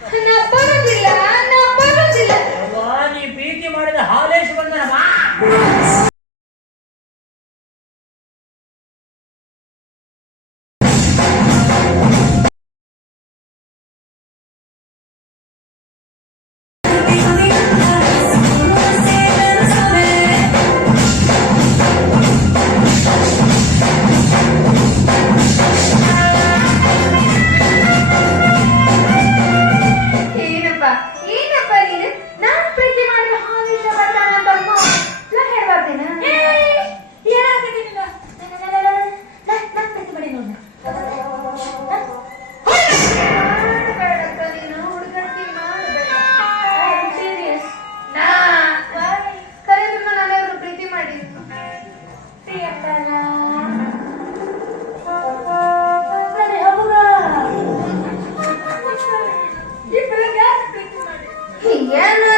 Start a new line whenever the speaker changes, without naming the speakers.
Hello.
言论